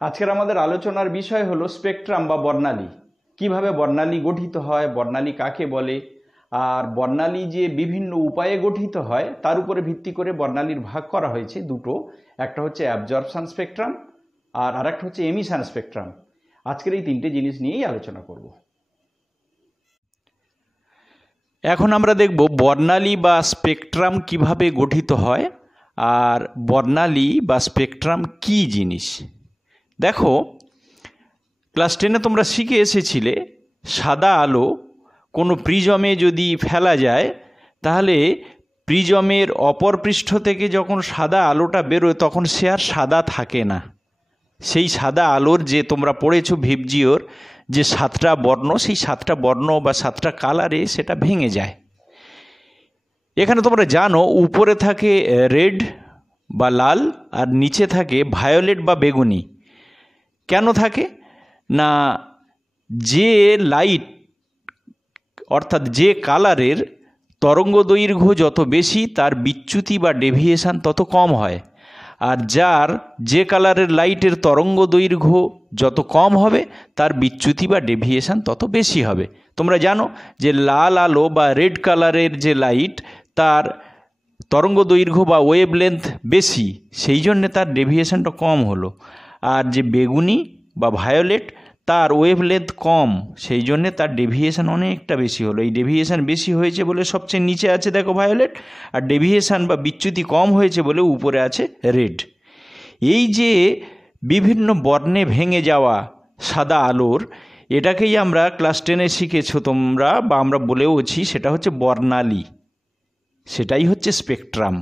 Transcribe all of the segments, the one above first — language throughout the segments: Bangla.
আজকের আমাদের আলোচনার বিষয় হলো স্পেকট্রাম বা বর্ণালী। কিভাবে বর্ণালী গঠিত হয়, বর্ণালী কাকে বলে, আর বর্ণালী যে বিভিন্ন উপায়ে গঠিত হয় তার উপরে ভিত্তি করে বর্ণালীর ভাগ করা হয়েছে দুটো। একটা হচ্ছে অ্যাবজর্পশন স্পেকট্রাম আর আরেকটা হচ্ছে এমিশন স্পেকট্রাম। আজকের এই তিনটে জিনিস নিয়েই আলোচনা করব। এখন আমরা দেখব বর্ণালী বা স্পেকট্রাম কিভাবে গঠিত হয় আর বর্ণালী বা স্পেকট্রাম কি জিনিস। দেখো, ক্লাস 10-এ তোমরা শিখে এসেছিলে সাদা আলো কোনো প্রিজমে যদি ফেলা যায় তাহলে প্রিজমের অপর পৃষ্ঠ থেকে যখন সাদা আলোটা বেরোয় তখন সে আর সাদা থাকে না। সেই সাদা আলোর যে তোমরা পড়েছো ভিবজিওর যে 7টা বর্ণ, সেই 7টা বর্ণ বা 7টা কালারে সেটা ভেঙে যায়। এখানে তোমরা জানো উপরে থাকে রেড বা লাল আর নিচে থাকে ভায়োলেট বা বেগুনি। কেন থাকে না, যে লাইট অর্থাৎ যে কালারের তরঙ্গ দৈর্ঘ্য যত বেশি তার বিচ্যুতি বা ডেভিয়েশন তত কম হয়, আর যার যে কালারের লাইটের তরঙ্গ দৈর্ঘ্য যত কম হবে তার বিচ্যুতি বা ডেভিয়েশন তত বেশি হবে। তোমরা জানো যে লাল আলো বা রেড কালারের যে লাইট তার তরঙ্গ দৈর্ঘ্য বা ওয়েভ লেন্থ বেশি, সেই জন্যে তার ডেভিয়েশনটা কম হলো। আর যে বেগুনি বা ভায়োলেট তার ওয়েভ লেন্থ কম, সেই জন্যে তার ডেভিয়েশন অনেকটা বেশি হলো। এই ডেভিয়েশন বেশি হয়েছে বলে সবচেয়ে নিচে আছে দেখো ভায়োলেট, আর ডেভিয়েশন বা বিচ্যুতি কম হয়েছে বলে উপরে আছে রেড। এই যে বিভিন্ন বর্ণে ভেঙে যাওয়া সাদা আলোর, এটাকেই আমরা ক্লাস 10-এ শিখেছো তোমরা বা আমরা বলেওছি, সেটা হচ্ছে বর্ণালী, সেটাই হচ্ছে স্পেকট্রাম।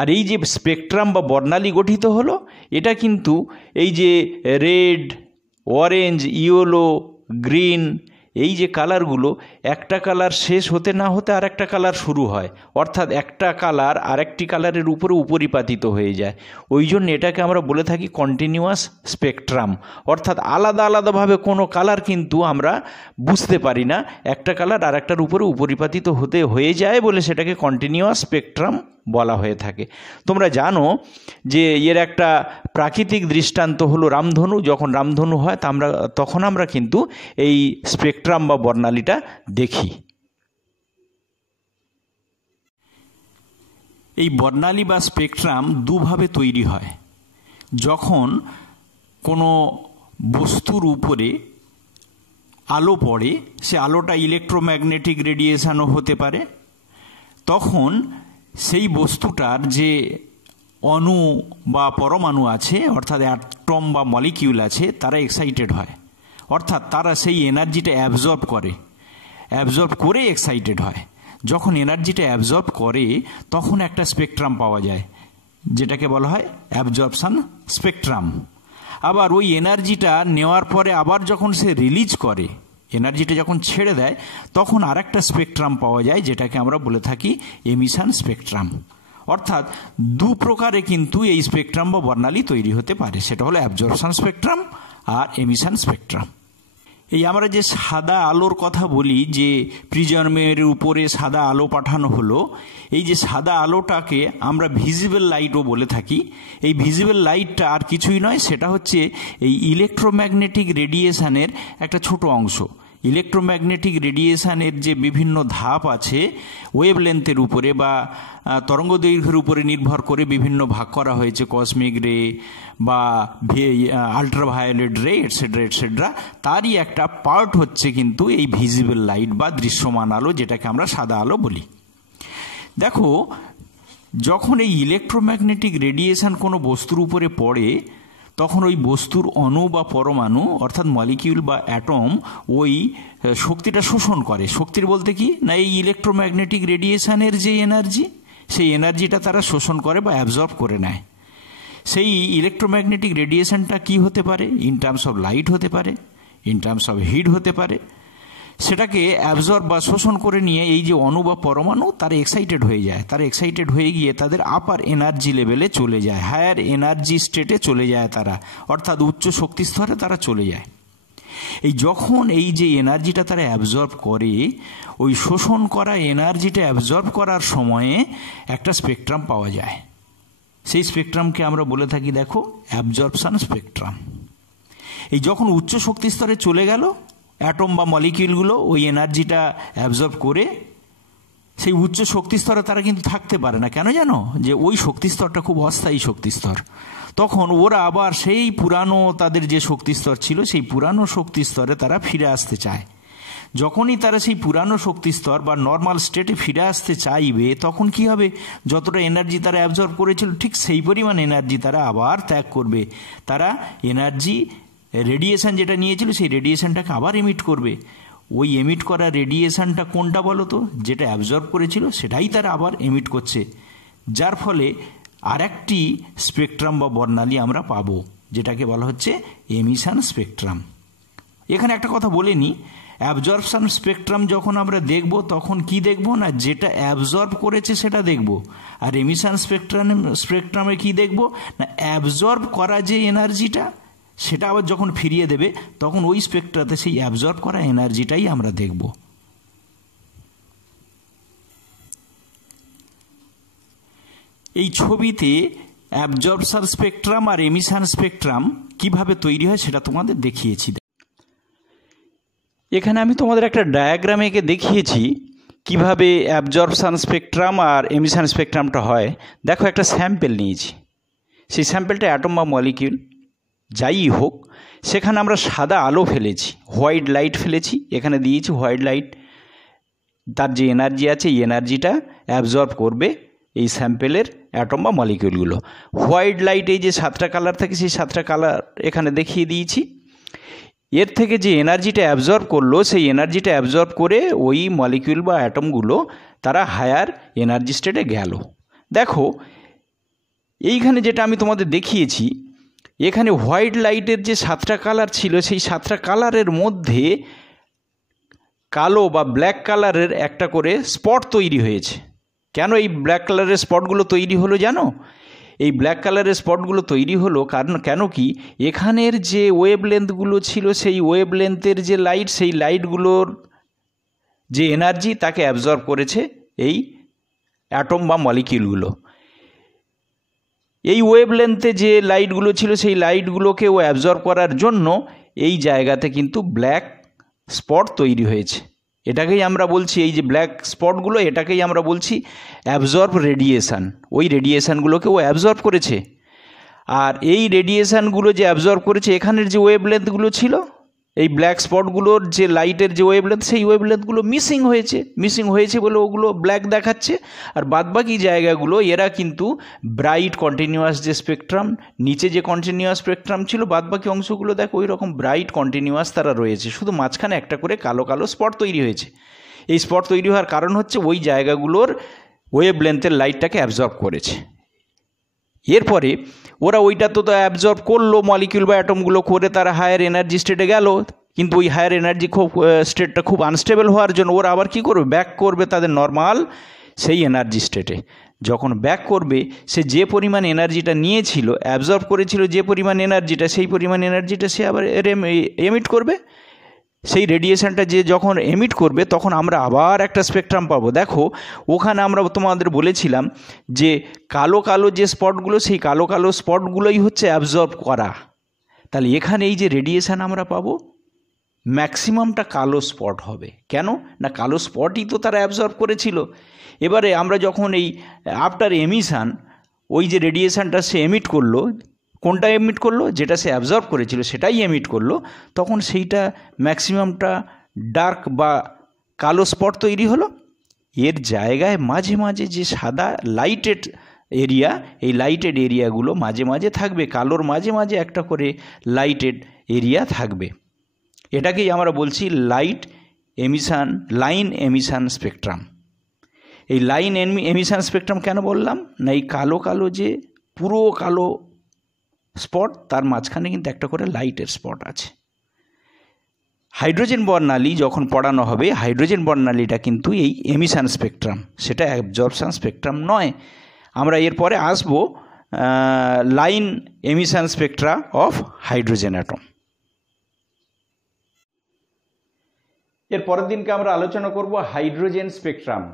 আর এই যে স্পেকট্রাম বা বর্ণালী গঠিত হলো, এটা কিন্তু এই যে রেড, অরেঞ্জ, ইয়েলো, গ্রিন, এই যে কালারগুলো একটা কালার শেষ হতে না হতে আর একটা কালার শুরু হয়, অর্থাৎ একটা কালার আরেকটি কালারের উপরে উপরিপাতিত হয়ে যায়। ওই জন্য এটাকে আমরা বলে থাকি কন্টিনিউয়াস স্পেকট্রাম। অর্থাৎ আলাদা আলাদাভাবে কোনো কালার কিন্তু আমরা বুঝতে পারি না, একটা কালার আর একটার উপরে উপরিপাতিত হয়ে যায় বলে সেটাকে কন্টিনিউয়াস স্পেকট্রাম বলা হয়ে থাকে। তোমরা জানো যে এর একটা প্রাকৃতিক দৃষ্টান্ত হলো রামধনু। যখন রামধনু হয় তখন আমরা কিন্তু এই স্পেকট্রাম বা বর্ণালীটা দেখি। এই বর্ণালী বা স্পেকট্রাম দুভাবে তৈরি হয়। যখন কোনো বস্তুর উপরে আলো পড়ে, সে আলোটা ইলেকট্রোম্যাগনেটিক রেডিয়েশনও হতে পারে, তখন সেই বস্তুটার যে অণু বা পরমাণু আছে অর্থাৎ অ্যাটম বা মলিকিউল আছে তারা এক্সাইটেড হয়, অর্থাৎ তারা সেই এনার্জিটা অ্যাবজর্ব করে এক্সাইটেড হয়। যখন এনার্জিটা অ্যাবজর্ব করে তখন একটা স্পেকট্রাম পাওয়া যায়, যেটাকে বলা হয় অ্যাবজর্পশন স্পেকট্রাম। আবার ওই এনার্জিটা নেওয়ার পরে আবার যখন সে রিলিজ করে, এনার্জিটা যখন ছেড়ে দেয়, তখন আরেকটা স্পেকট্রাম পাওয়া যায়, যেটাকে আমরা বলে থাকি এমিশন স্পেকট্রাম। অর্থাৎ দু প্রকারে কিন্তু এই স্পেকট্রাম বা বর্ণালী তৈরি হতে পারে, সেটা হলো অ্যাবজর্পশন স্পেকট্রাম আর এমিশন স্পেকট্রাম। এই আমরা যে সাদা আলোর কথা বলি, যে প্রিজমের উপরে সাদা আলো পাঠানো হলো, এই যে সাদা আলোটাকে আমরা ভিজিবল লাইটও বলে থাকি। এই ভিজিবল লাইটটা আর কিছুই নয়, সেটা হচ্ছে এই ইলেকট্রোম্যাগনেটিক রেডিয়েশনের একটা ছোট অংশ। ইলেকট্রোম্যাগনেটিক রেডিয়েশনের যে বিভিন্ন ধাপ আছে ওয়েভ লেন্থের উপরে বা তরঙ্গ দৈর্ঘ্যের উপরে নির্ভর করে বিভিন্ন ভাগ করা হয়েছে, কসমিক রে বা আল্ট্রাভায়োলেট রে এটসেট্রা। তারই একটা পার্ট হচ্ছে কিন্তু এই ভিজিবল লাইট বা দৃশ্যমান আলো, যেটাকে আমরা সাদা আলো বলি। দেখো, যখন এই ইলেকট্রোম্যাগনেটিক রেডিয়েশন কোনো বস্তুর উপরে পড়ে তখন ওই বস্তুর অণু বা পরমাণু অর্থাৎ মলিকিউল বা অ্যাটম ওই শক্তিটা শোষণ করে। শক্তির বলতে কি না, এই ইলেকট্রোম্যাগনেটিক রেডিয়েশনের যে এনার্জি, সেই এনার্জিটা তারা শোষণ করে বা অ্যাবজর্ব করে নেয়। সেই ইলেকট্রোম্যাগনেটিক রেডিয়েশনটা কি হতে পারে, ইন টার্মস অফ লাইট হতে পারে, ইন টার্মস অফ হিট হতে পারে। সেটাকে অ্যাবজর্ব বা শোষণ করে নিয়ে এই যে অণু বা পরমাণু তারা এক্সাইটেড হয়ে যায়, তারা এক্সাইটেড হয়ে গিয়ে তাদের আপার এনার্জি লেভেলে চলে যায়, হায়ার এনার্জি স্টেটে চলে যায় তারা, অর্থাৎ উচ্চ শক্তি স্তরে তারা চলে যায়। এই যখন এই যে এনার্জিটা তারা অ্যাবজর্ব করে, ওই শোষণ করা এনার্জিটা অ্যাবজর্ব করার সময়ে একটা স্পেকট্রাম পাওয়া যায়। সেই স্পেকট্রামকে আমরা বলে থাকি দেখো অ্যাবজর্পশন স্পেকট্রাম। এই যখন উচ্চ শক্তি স্তরে চলে গেল অ্যাটম বা মলিকিউলগুলো ওই এনার্জিটা অ্যাবজর্ব করে সেই উচ্চ শক্তি স্তরে তারা কিন্তু থাকতে পারে না। কেন জানো? যে ওই শক্তি স্তরটা খুব অস্থায়ী শক্তি স্তর। তখন ওরা আবার সেই পুরানো তাদের যে শক্তি স্তর ছিল সেই পুরানো শক্তি স্তরে তারা ফিরে আসতে চায়। যখনই তারা সেই পুরানো শক্তি স্তর বা নর্মাল স্টেটে ফিরে আসতে চাইবে তখন কি হবে? যতটা এনার্জি তারা অ্যাবজর্ব করেছিল ঠিক সেই পরিমাণ এনার্জি তারা আবার ত্যাগ করবে। তারা এনার্জি রেডিয়েশন যেটা নিয়েছিল সেই রেডিয়েশনটাকে আবার এমিট করবে। ওই এমিট করা রেডিয়েশনটা কোনটা বলো তো? যেটা অ্যাবজর্ব করেছিল সেটাই তারা আবার এমিট করছে, যার ফলে আর একটি স্পেকট্রাম বা বর্ণালী আমরা পাবো, যেটাকে বলা হচ্ছে এমিশন স্পেকট্রাম। এখানে একটা কথা বলে নিই, অ্যাবজর্পশন স্পেকট্রাম যখন আমরা দেখব তখন কি দেখব না, যেটা অ্যাবজর্ব করেছে সেটা দেখব। আর এমিশন স্পেকট্রামে কি দেখব না, অ্যাবজর্ব করা যে এনার্জিটা সেটা আবার যখন ফিরিয়ে দেবে তখন ওই স্পেকট্রাতে সেই অ্যাবজর্ব করা এনার্জিটাই আমরা দেখব। এই ছবিতে অ্যাবজর্পশন স্পেকট্রাম আর এমিশন স্পেকট্রাম কিভাবে তৈরি হয় সেটা তোমাদের দেখিয়েছি। এখানে আমি তোমাদের একটা ডায়াগ্রাম এঁকে দেখিয়েছি কিভাবে অ্যাবজর্পশন স্পেকট্রাম আর এমিশন স্পেকট্রামটা হয়। দেখো, একটা স্যাম্পেল নিয়েছি, সেই স্যাম্পেলটা অ্যাটম বা মলিকিউল যাই হোক, সেখানে আমরা সাদা আলো ফেলেছি, হোয়াইট লাইট ফেলেছি, এখানে দিয়েছি হোয়াইট লাইট। তার যে এনার্জি আছে এই এনার্জিটা অ্যাবজর্ব করবে এই স্যাম্পেলের অ্যাটম বা মলিকিউলগুলো। হোয়াইট লাইট এই যে 7টা কালার থাকে সেই 7টা কালার এখানে দেখিয়ে দিয়েছি। এর থেকে যে এনার্জিটা অ্যাবজর্ব করলো সেই এনার্জিটা অ্যাবজর্ব করে ওই মলিকিউল বা অ্যাটমগুলো তারা হায়ার এনার্জি স্টেটে গেল। দেখো এইখানে যেটা আমি তোমাদের দেখিয়েছি, এখানে হোয়াইট লাইটের যে 7টা কালার ছিল সেই 7টা কালারের মধ্যে কালো বা ব্ল্যাক কালারের একটা করে স্পট তৈরি হয়েছে। কেন এই ব্ল্যাক কালারের স্পটগুলো তৈরি হলো জানো? এই ব্ল্যাক কালারের স্পটগুলো তৈরি হলো কারণ কেন কি এখানের যে ওয়েভলেন্থগুলো ছিল সেই ওয়েভলেন্থের যে লাইট সেই লাইটগুলোর যে এনার্জি তাকে অ্যাবজর্ব করেছে এই অ্যাটম বা মলিকিউলগুলো। এই ওয়েভলেন্থে যে লাইটগুলো ছিল সেই লাইটগুলোকে ও অ্যাবজর্ব করার জন্য এই জায়গাতে কিন্তু ব্ল্যাক স্পট তৈরি হয়েছে। এটাকেই আমরা বলছি, এই যে ব্ল্যাক স্পটগুলো এটাকেই আমরা বলছি অ্যাবজর্ব রেডিয়েশান। ওই রেডিয়েশানগুলোকে ও অ্যাবজর্ব করেছে। আর এই রেডিয়েশানগুলো যে অ্যাবজর্ব করেছে এখানের যে ওয়েভলেন্থগুলো ছিল এই ব্ল্যাক স্পটগুলোর যে লাইটের যে ওয়েভলেন্থ সেই ওয়েভলেন্থগুলো মিসিং হয়েছে বলে ওগুলো ব্ল্যাক দেখাচ্ছে। আর বাদবাকি জায়গাগুলো এরা কিন্তু ব্রাইট কন্টিনিউয়াস যে স্পেকট্রাম, নিচে যে কন্টিনিউয়াস স্পেকট্রাম ছিল বাদবাকি অংশগুলো দেখো ওই রকম ব্রাইট কন্টিনিউয়াস তারা রয়েছে, শুধু মাঝখানে একটা করে কালো কালো স্পট তৈরি হয়েছে। এই স্পট তৈরি হওয়ার কারণ হচ্ছে ওই জায়গাগুলোর ওয়েভলেন্থের লাইটটাকে অ্যাবজর্ব করেছে। এরপরে ওরা ওইটা তো অ্যাবজর্ব করলো, মলিকিউল বা অ্যাটমগুলো করে তারা হায়ার এনার্জি স্টেটে গেল, কিন্তু ওই হায়ার এনার্জি স্টেটটা খুব আনস্টেবল হওয়ার জন্য ওরা আবার কী করবে, ব্যাক করবে তাদের নর্মাল সেই এনার্জি স্টেটে। যখন ব্যাক করবে সে যে পরিমাণ এনার্জিটা নিয়েছিল, অ্যাবজর্ব করেছিল যে পরিমাণ এনার্জিটা, সেই পরিমাণ এনার্জিটা সে আবার এমিট করবে। সেই রেডিয়েশনটা যে যখন এমিট করবে তখন আমরা আবার একটা স্পেকট্রাম পাবো। দেখো ওখানে আমরা তোমাদের বলেছিলাম যে কালো কালো যে স্পটগুলো সেই কালো কালো স্পটগুলোই হচ্ছে অ্যাবজর্ব করা। তাহলে এখানে এই যে রেডিয়েশন আমরা পাবো ম্যাক্সিমামটা কালো স্পট হবে। কেন না, কালো স্পটই তো তারা অ্যাবজর্ব করেছিল। এবারে আমরা যখন এই আফটার এমিশন ওই যে রেডিয়েশনটা সে এমিট করলো, কোনটা এমিট করলো, যেটা সে অ্যাবজর্ব করেছিল সেটাই এমিট করলো, তখন সেইটা ম্যাক্সিমামটা ডার্ক বা কালো স্পট তৈরি হলো। এর জায়গায় মাঝে মাঝে যে সাদা লাইটেড এরিয়া, এই লাইটেড এরিয়াগুলো মাঝে মাঝে থাকবে, কালোর মাঝে মাঝে একটা করে লাইটেড এরিয়া থাকবে। এটাকেই আমরা বলছি লাইন এমিশন স্পেকট্রাম। এই লাইন এমিশন স্পেকট্রাম কেন বললাম না, এই কালো কালো যে পুরো কালো স্পট তার মাঝখানে কিন্তু একটা করে লাইটের স্পট আছে। হাইড্রোজেন বর্ণালী যখন পড়ানো হবে, হাইড্রোজেন বর্ণালীটা কিন্তু এই এমিশন স্পেকট্রাম, সেটা অ্যাবজর্পশন স্পেকট্রাম নয়। আমরা এরপরে আসবো line emission Spectra of hydrogen atom. এর পরের দিনকে আমরা আলোচনা করব হাইড্রোজেন স্পেকট্রাম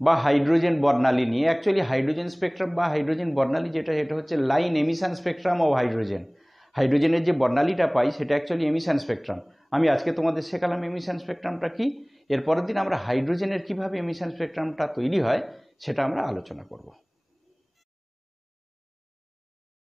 বা হাইড্রোজেন বর্ণালী নিয়ে। অ্যাকচুয়ালি হাইড্রোজেন স্পেকট্রাম বা হাইড্রোজেন বর্ণালী যেটা, এটা হচ্ছে line emission spectrum of hydrogen. হাইড্রোজেনের যে বর্ণালীটা পাই সেটা অ্যাকচুয়ালি এমিশন স্পেকট্রাম। আমি আজকে তোমাদের শেখালাম এমিশন স্পেকট্রামটা কি। এর পরের দিন আমরা হাইড্রোজেনের কিভাবে এমিশন স্পেকট্রামটা তৈরি হয় সেটা আমরা আলোচনা করব।